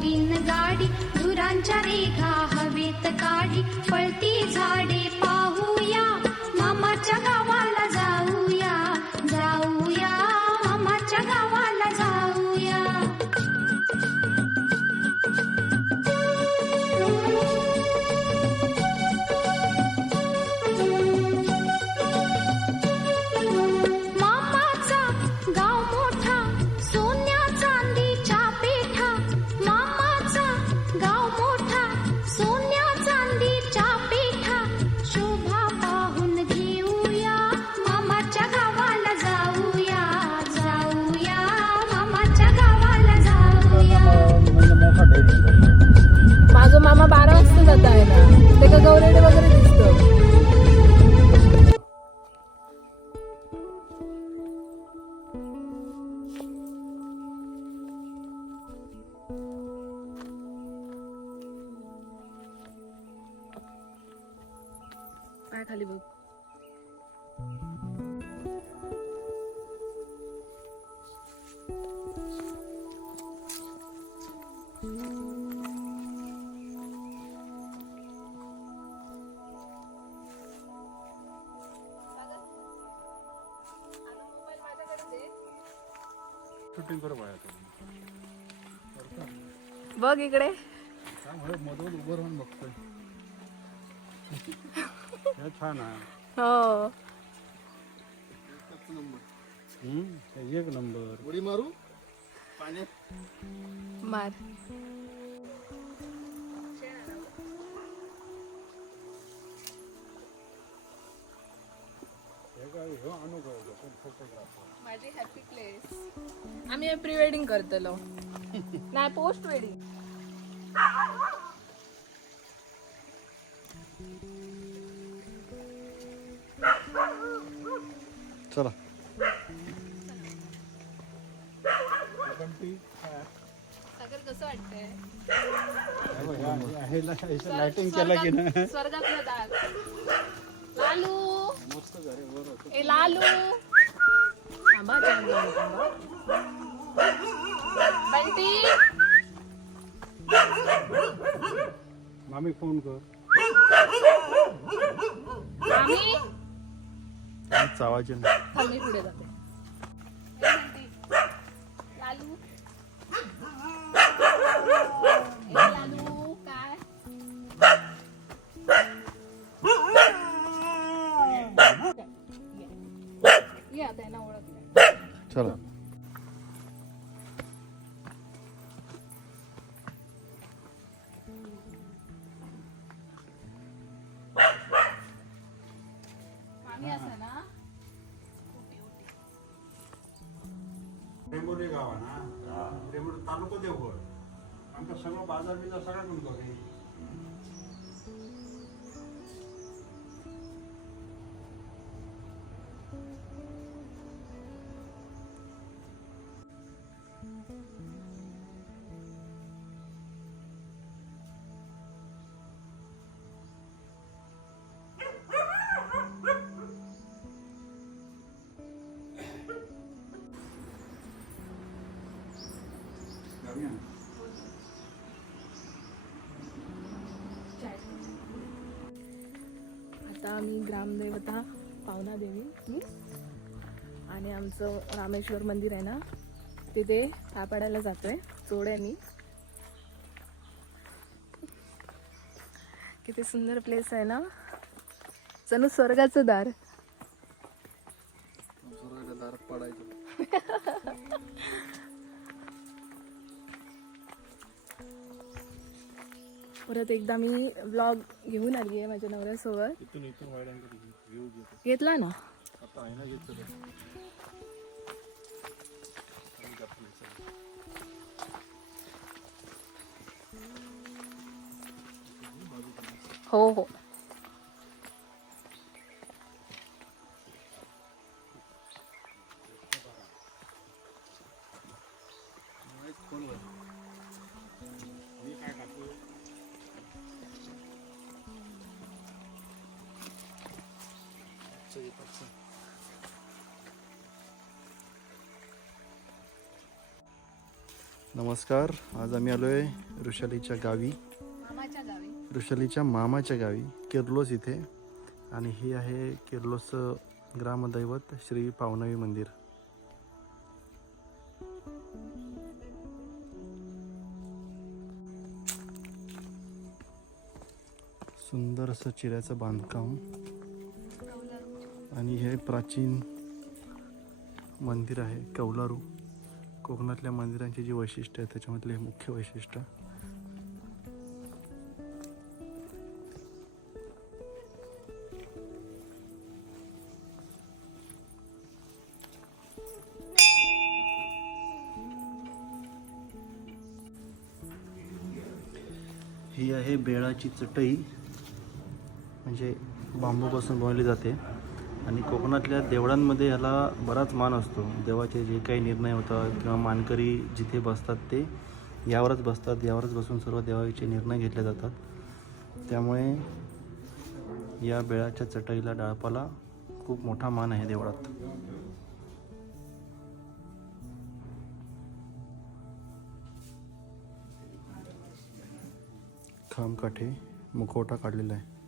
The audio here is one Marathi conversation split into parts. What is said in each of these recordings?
आगीन गाडी धुरांच्या रेखा हवेत काढी पळती झाडे करू बाया बघ इकडे. त्यामुळे मधून उभं राहून बघतोय. हे छान आहे. हो. हम्म, हे एक नंबर. उडी मारू? पाण्यात मार. माझी हॅपी प्लेस आम्ही प्री वेडिंग करतलो. नाही पोस्ट वेडिंग चला. सागर कसं वाटतंय? लाइटिंग केलं की नाही? स्वर्गातलं दार लालू! ए लालू. थांबा दोन मिनिटं थांबा. बंटी. मामी फोन कर. आम्ही चावायचे नाही थांब मी पुढे जाते. यांना ओळखलं. चला. मामी असं ना? रेंबोरी गाव आहे ना? रेंबोरी तालुका देवगड. आमका सगळं बाजार बिजार सगळं आता आम्ही ग्रामदेवता पावना देवी आणि आमचं रामेश्वर मंदिर आहे ना? तिथे तापाडायला जातोय. चोड्यानी किती सुंदर प्लेस आहे ना? जणू स्वर्गाचं दार. दारात पडायचं. परत एकदा मी ब्लॉग घेऊन आली आहे माझ्या नवऱ्यासोबत. घेतला ना? हो हो. नमस्कार आज आम्ही आलो आहे ऋषालीच्या गावी. वृषालीच्या मामाच्या गावी किर्लोस इथे. आणि हे आहे किर्लोसचं ग्रामदैवत श्री पावनवी मंदिर. सुंदर असं चिऱ्याचं बांधकाम. आणि हे प्राचीन मंदिर आहे कौलारू. कोकणातल्या मंदिरांची जी वैशिष्ट्य आहे त्याच्यामधले हे मुख्य वैशिष्ट्य. ही आहे बेळाची चटई. म्हणजे बांबूपासून बनवली जाते. आणि कोकणातल्या देवळांमध्ये ह्याला बराच मान असतो. देवाचे जे काही निर्णय होतात किंवा मानकरी जिथे बसतात ते यावरच बसतात. यावरच बसून सर्व देवाचे निर्णय घेतले जातात. त्यामुळे या बेळाच्या चटईला डाळपाला खूप मोठा मान आहे देवळात. खामकाठे मुखवटा काढलेला आहे.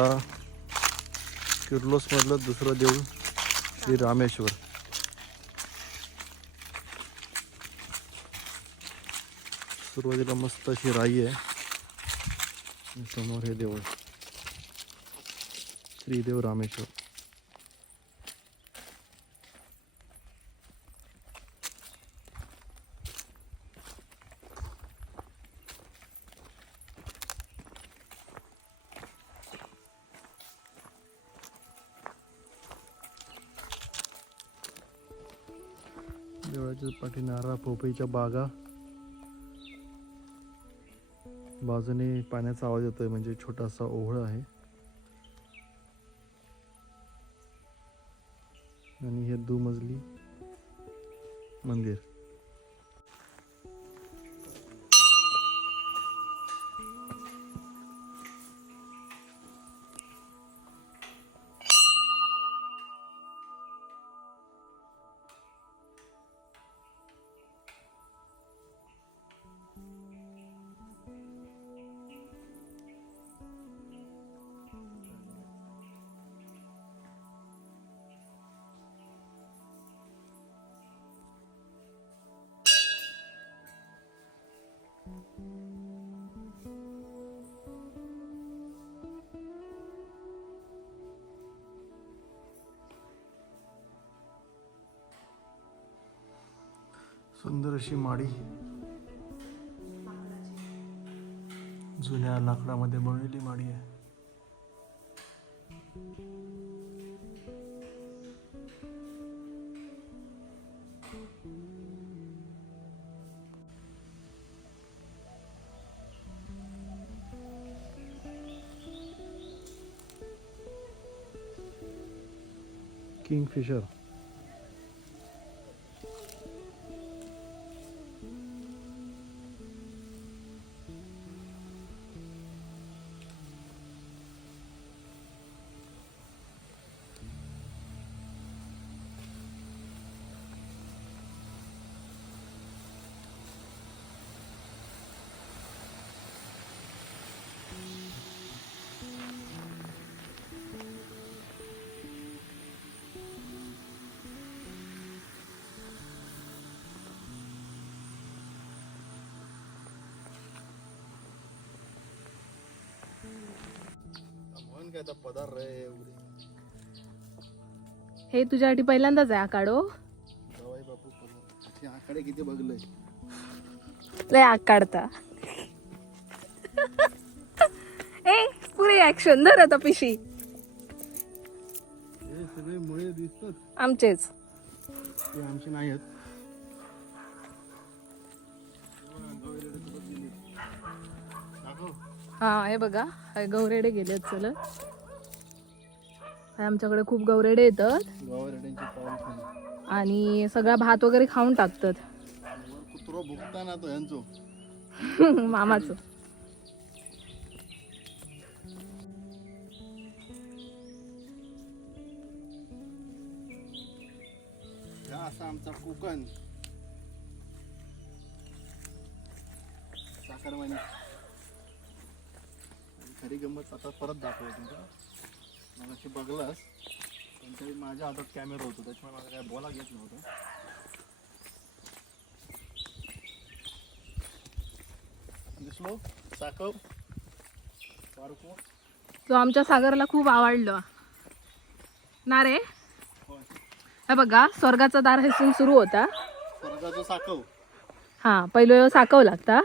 आता किर्लोसमधलं दुसरं देऊळ श्री रामेश्वर. सुरुवातीला मस्त अशी राई आहे. समोर हे देऊळ. श्रीदेव रामेश्वर. पाठी नारळ पोपईच्या बागा. बाजूने पाण्याचा आवाज येतोय म्हणजे छोटासा ओहळ आहे. आणि हे दुमजली मंदिर. सुंदर अशी माडी. जुन्या लाकडामध्ये बनलेली माडी आहे. kingfisher. काय आता पदार्थ आहे एवढे. हे तुझ्यासाठी पहिल्यांदाच आहे आकाडो बापू परवा आकडे किती बघलंय लय आग काढता. ए पुरी ऍक्शन धर आता पिशी. हे सगळे मुळे दिसतात. आमचेच. ते आमचे नाही आहेत हा हे बघा. हे गौरेडे गेलेत चल आमच्याकडे खूप गौरेडे येतात. आणि सगळा भात वगैरे खाऊन टाकतात. मामाचं. असा आमचा कोकण. साखरवाणी. खरी गंमत आता परत दाखवतो तुमचा मग अशी बघलास पण तरी माझ्या हातात कॅमेरा होतो त्याच्यामुळे मला काय बोला घेत नव्हतं. दिसलो? साखव पारको तो आमच्या सागरला खूप आवडलं. ना रे? हे बघा स्वर्गाचा दार हसून सुरू होता. स्वर्गाचं साखव हा पहिलं साकव लागता.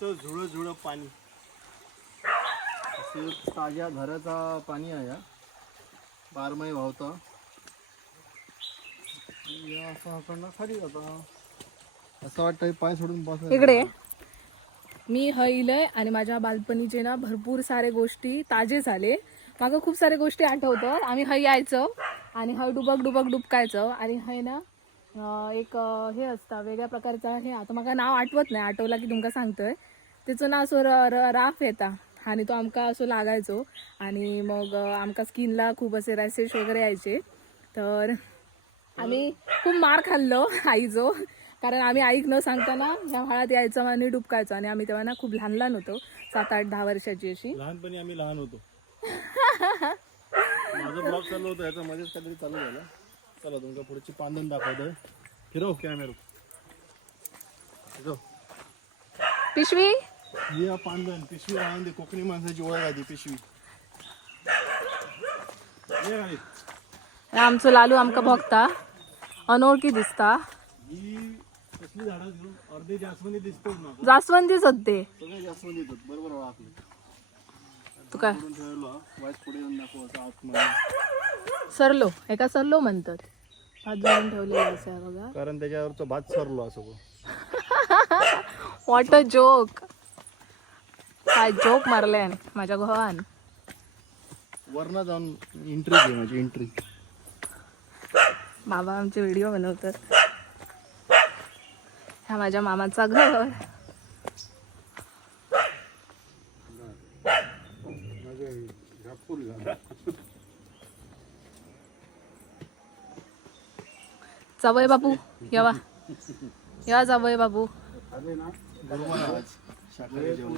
प्रीतीचं झुळं झुळं पाणी. असं ताज्या घराचा पाणी आहे बारमाही वाहता या असं हाकडनं खाली जाता. असं वाटतं पाय सोडून बस इकडे. मी हईलय आणि माझ्या बालपणीचे ना भरपूर सारे गोष्टी ताजे झाले. मागं खूप सारे गोष्टी आठवतात. आम्ही हय यायचं आणि हय डुबक डुबक डुबकायचं. आणि हय ना एक हे असतं वेगळ्या प्रकारचं हे आता मला नाव आठवत नाही. आठवला की तुमका सांगतोय. त्याचं नाव असो र- र- राफ येता आणि तो आमका असो लागायचो. आणि मग आमका स्किनला खूप असे रॅसेस वगैरे यायचे. तर आम्ही खूप मार खाल्लो आईचो कारण आम्ही आईक न सांगताना ह्या व्हाळात यायचं आणि डुबकायचो. आणि आम्ही तेव्हा ना खूप लहान लहान होतो. सात आठ दहा वर्षाची अशी. लहानपणी आम्ही लहान होतो. माझं ब्लॉग चालू होतं. याचा मध्येच काहीतरी चालू झालं. चला तुमच्या पुढची पांदन दाखवतोय. फिरव कॅमेरा पिशवी? पांदन पिशवी दे कोकणी माणसाची ओळख पिशवी. ये आमचं लालू आमका बघता अनोळखी दिसता. ही कसली झाडं घेऊन अर्धे जास्वंदी दिसतोच ना जास्वंदीच होते सगळे जास्वंदी येतात बरोबर ओळखले तू काय? करून ठेवलं वाईट पुढे येऊन दाखव असं आतमध्ये सरलो. एका सरलो म्हणतात. हात धरून ठेवलेला असं बघा. कारण त्याच्यावरचं भात सरलो असं. वॉट अ जोक काय जोक मारले माझ्या घोवान वरनं जाऊन एंट्री घे माझी एंट्री बाबा आमचे व्हिडिओ बनवतात. हा माझ्या मामाचा घर. जावय बापू येवा. येवा जावय बापू आहे आज शाकाहारी जेवण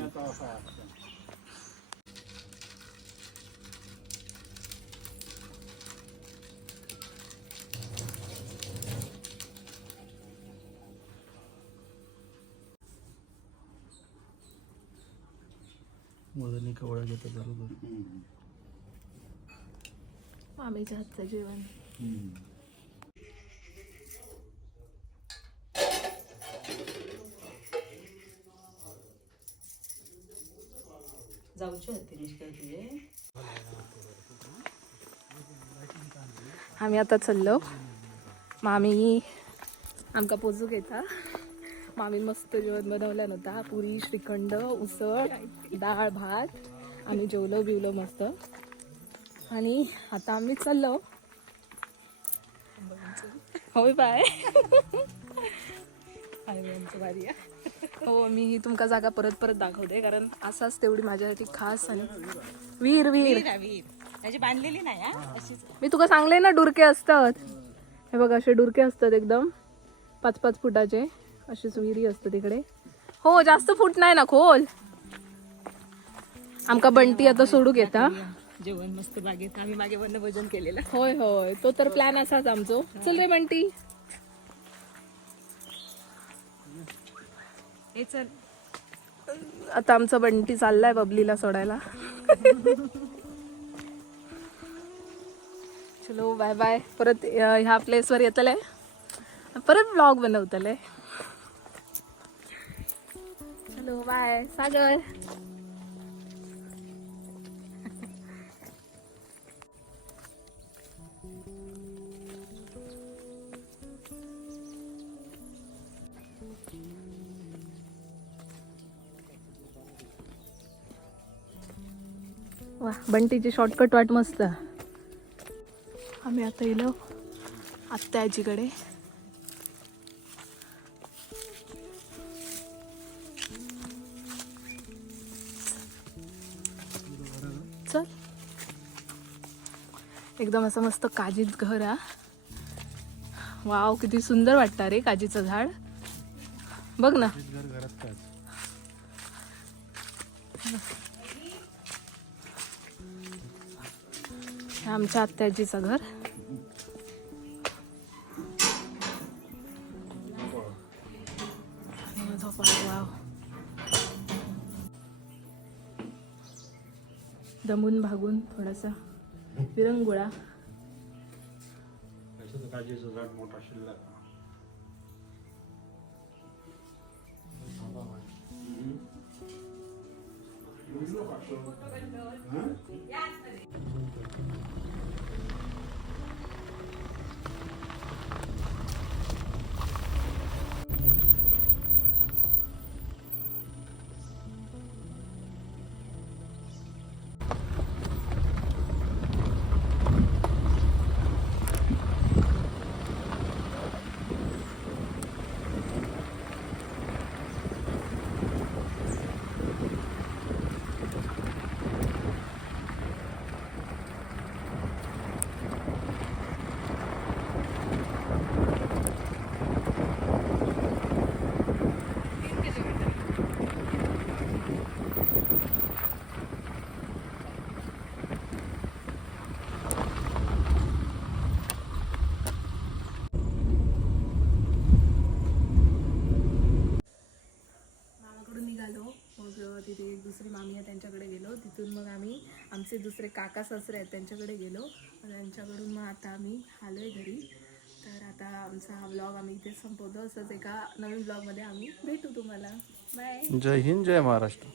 कवळ्या घेतात बरोबर मामीच्या हातचं जेवण. जाऊचे होते तुझे आम्ही आता चाललो. मामी आमका पोचू घेता. मामी मस्त जेवण बनवलं नव्हता पुरी श्रीखंड उसळ डाळ भात आम्ही जेवलो बिवलो मस्त. आणि आता आम्ही चाललो. होय बाय. आमचं भारी हो मी ही तुमका जागा परत परत दाखवते कारण असाच तेवढी माझ्यासाठी खास आणि वीर वीर त्याची बांधलेली नाही हा? अशीच. मी तुका सांगले ना डुरके असतात. हे बघ असे डुरके असतात एकदम. पाच पाच फुटाचे. अशीच विहिरी असतात तिकडे. हो जास्त फूट नाही ना खोल. आमका बंटी आता सोडू घेता जेवण मस्त बागेत. आम्ही मागे वर्ण भोजन केलेलं. होय होय. तो तर प्लॅन असाच आमचो. चल रे बंटी. हे चल. आता आमचा बंटी चाललाय बबलीला सोडायला. चलो बाय बाय परत ह्या प्लेसवर येतले परत ब्लॉग बनवतले चलो बाय सागर. वा बंटीची शॉर्टकट वाट मस्त. आम्ही आता येलो आत्ता आजीकडे. चल. एकदम असं मस्त काजीत घर हा. वाव किती सुंदर वाटतं रे काजीचं झाड. बघ ना. आमच्या आत्याजीचं घर. दमून भागून थोडासा विरंगुळा. त्याचं काजीचं झाड मोठा शिल्लक. आमचे काका सासरे आहेत त्यांच्याकडे गेलो. त्यांच्याकडून मग आता आम्ही आलो आहे घरी. तर आता आमचा हा ब्लॉग आम्ही इथे संपवतो. असंच एका नवीन ब्लॉगमध्ये आम्ही भेटू तुम्हाला. बाय जय हिंद जय महाराष्ट्र.